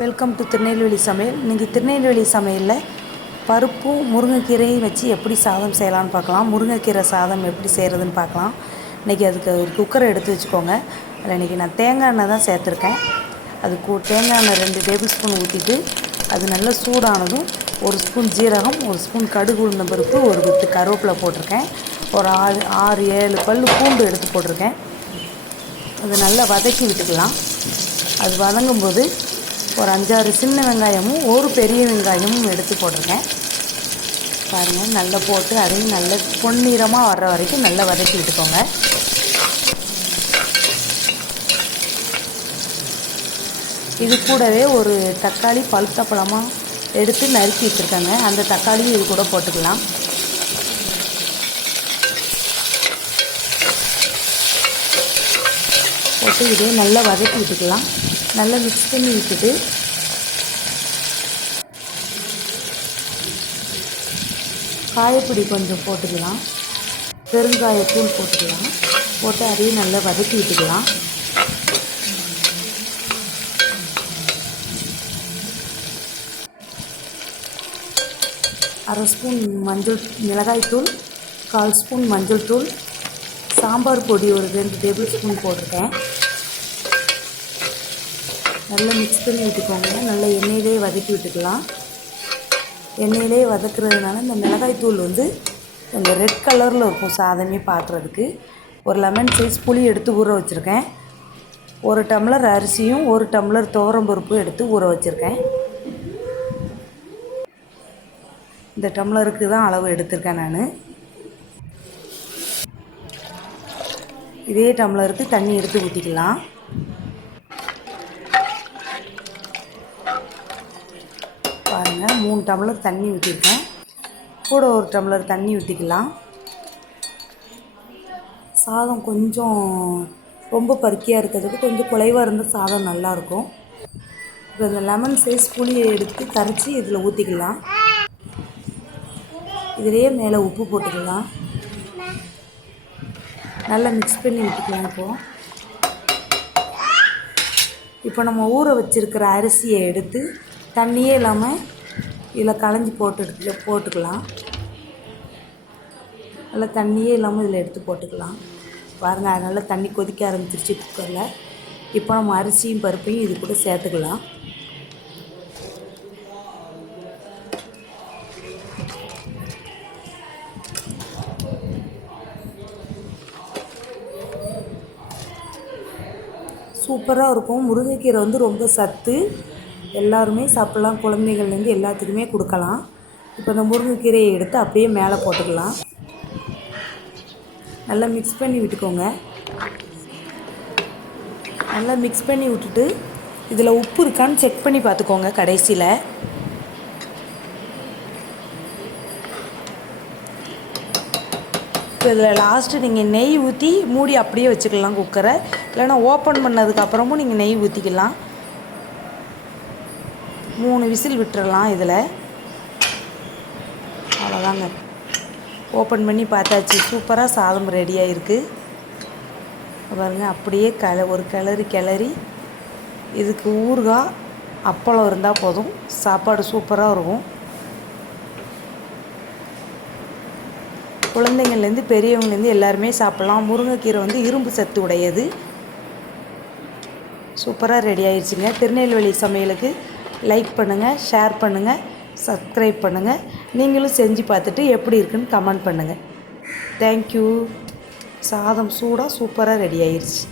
Welcome to Tirunelveli சமையல். இன்றைக்கி திருநெல்வேலி சமையலில் பருப்பும் முருங்கைக்கீரையும் வச்சு எப்படி சாதம் செய்யலான்னு பார்க்கலாம். முருங்கைக்கீரை சாதம் எப்படி செய்கிறதுன்னு பார்க்கலாம். இன்றைக்கி அதுக்கு ஒரு குக்கரை எடுத்து வச்சுக்கோங்க. அதில் இன்றைக்கி நான் தேங்காய் எண்ணெய் தான் சேர்த்துருக்கேன். அதுக்கு தேங்காய் எண்ணெய் 2 டேபிள் ஸ்பூன் ஊற்றிட்டு அது நல்லா சூடானதும் 1 ஸ்பூன் ஜீரகம், 1 ஸ்பூன் கடுகு உளுந்தம் பருப்பு, 1 கொத்து கருவேப்பிலை போட்டிருக்கேன். ஒரு 6-7 பல் பூண்டு எடுத்து போட்டிருக்கேன். அது நல்லா வதக்கி விட்டுக்கலாம். அது வதங்கும்போது ஒரு 5-6 சின்ன வெங்காயமும் 1 பெரிய வெங்காயமும் எடுத்து போட்டிருக்கேன். பாருங்கள், நல்லா போட்டு அதையும் நல்ல பொன்னிறமாக வர்ற வரைக்கும் நல்லா வதக்கி விட்டுக்கோங்க. இது கூடவே ஒரு தக்காளி பழுத்த பழமாக எடுத்து நறுக்கி வச்சுருக்காங்க. அந்த தக்காளியும் இது கூட போட்டுக்கலாம். போட்டு இதே நல்லா வதக்கி விட்டுக்கலாம். நல்லா மிக்ஸ் பண்ணி விட்டுட்டு காயப்பொடி கொஞ்சம் போட்டுக்கலாம். பெருங்காயத்தூள் போட்டுக்கலாம். போட்டு அதையும் நல்லா வதக்கி விட்டுக்கலாம். அரை ஸ்பூன் மிளகாய்த்தூள், 1/4 ஸ்பூன் மஞ்சள் தூள், சாம்பார் பொடி ஒரு 2 டேபிள் ஸ்பூன் போட்டிருக்கேன். நல்லா மிக்ஸ் பண்ணி விட்டுக்கோங்க. நல்லா எண்ணெயிலே வதக்கி விட்டுக்கலாம். எண்ணெயிலே வதக்குறதுனால இந்த மிளகாய்த்தூள் கொஞ்சம் ரெட் கலரில் இருக்கும் சாதமே பார்க்குறதுக்கு. ஒரு லெமன் சைஸ் புளி எடுத்து ஊற வச்சுருக்கேன். 1 டம்ளர் அரிசியும் 1 டம்ளர் துவரம்பருப்பும் எடுத்து ஊற வச்சுருக்கேன். இந்த டம்ளருக்கு தான் அளவு எடுத்திருக்கேன் நான். இதே டம்ளருக்கு தண்ணி எடுத்து ஊற்றிக்கலாம். பாருங்கள், 3 டம்ளர் தண்ணி ஊற்றிருக்கேன். கூட 1 டம்ளர் தண்ணி ஊற்றிக்கலாம். சாதம் கொஞ்சம் ரொம்ப பருக்கியாக இருக்கிறதுக்கு கொஞ்சம் குலைவாக இருந்தால் சாதம் நல்லாயிருக்கும். இப்போ இந்த லெமன் சைஸ் புளியை எடுத்து கரைச்சி இதில் ஊற்றிக்கலாம். இதிலேயே மேலே உப்பு போட்டுக்கலாம். நல்லா மிக்ஸ் பண்ணி விட்டுக்கலாம். இப்போ நம்ம ஊற வச்சுருக்கிற அரிசியை எடுத்து தண்ணியே இல்லாமல் இதில் களைஞ்சி போட்டுக்கலாம். நல்லா தண்ணியே இல்லாமல் இதில் எடுத்து போட்டுக்கலாம். பாருங்கள், அதனால் தண்ணி கொதிக்க ஆரம்பிச்சிருச்சு குக்கரில். இப்போ நம்ம அரிசியும் பருப்பையும் இது கூட சேர்த்துக்கலாம். சூப்பராக இருக்கும். முருங்கைக்கீரை ரொம்ப சத்து. எல்லாருமே சாப்பிட்லாம். குழந்தைகள்லேருந்து எல்லாத்துக்குமே கொடுக்கலாம். இப்போ இந்த முருங்கைக்கீரையை எடுத்து அப்படியே மேலே போட்டுக்கலாம். நல்லா மிக்ஸ் பண்ணி விட்டுக்கோங்க. நல்லா மிக்ஸ் பண்ணி விட்டுட்டு இதில் உப்பு இருக்கான்னு செக் பண்ணி பார்த்துக்கோங்க கடைசியில். இப்போ இதில் லாஸ்ட்டு நீங்கள் நெய் ஊற்றி மூடி அப்படியே வச்சுக்கலாம் குக்கரை. இல்லைன்னா ஓப்பன் பண்ணதுக்கப்புறமும் நீங்கள் நெய் ஊற்றிக்கலாம். 3 விசில் விட்டுறலாம். இதில் அவ்வளோதாங்க. ஓப்பன் பண்ணி பார்த்தாச்சு. சூப்பராக சாதம் ரெடியாக இருக்குது. பாருங்கள், அப்படியே ஒரு கிளறி இதுக்கு ஊறுகாய் அப்பளம் இருந்தால் போதும். சாப்பாடு சூப்பராக இருக்கும். குழந்தைங்கள்லேருந்து பெரியவங்கலேருந்து எல்லாருமே சாப்பிட்லாம். முருங்கைக்கீரை இரும்பு சத்து உடையது. சூப்பராக ரெடி ஆயிடுச்சுங்க. திருநெல்வேலி சமையலுக்கு லைக் பண்ணுங்கள், ஷேர் பண்ணுங்கள், சப்ஸ்கிரைப் பண்ணுங்கள். நீங்களும் செஞ்சு பார்த்துட்டு எப்படி இருக்குன்னு கமெண்ட் பண்ணுங்கள். தேங்க்யூ. சாதம் சூடாக சூப்பராக ரெடி ஆயிடுச்சு.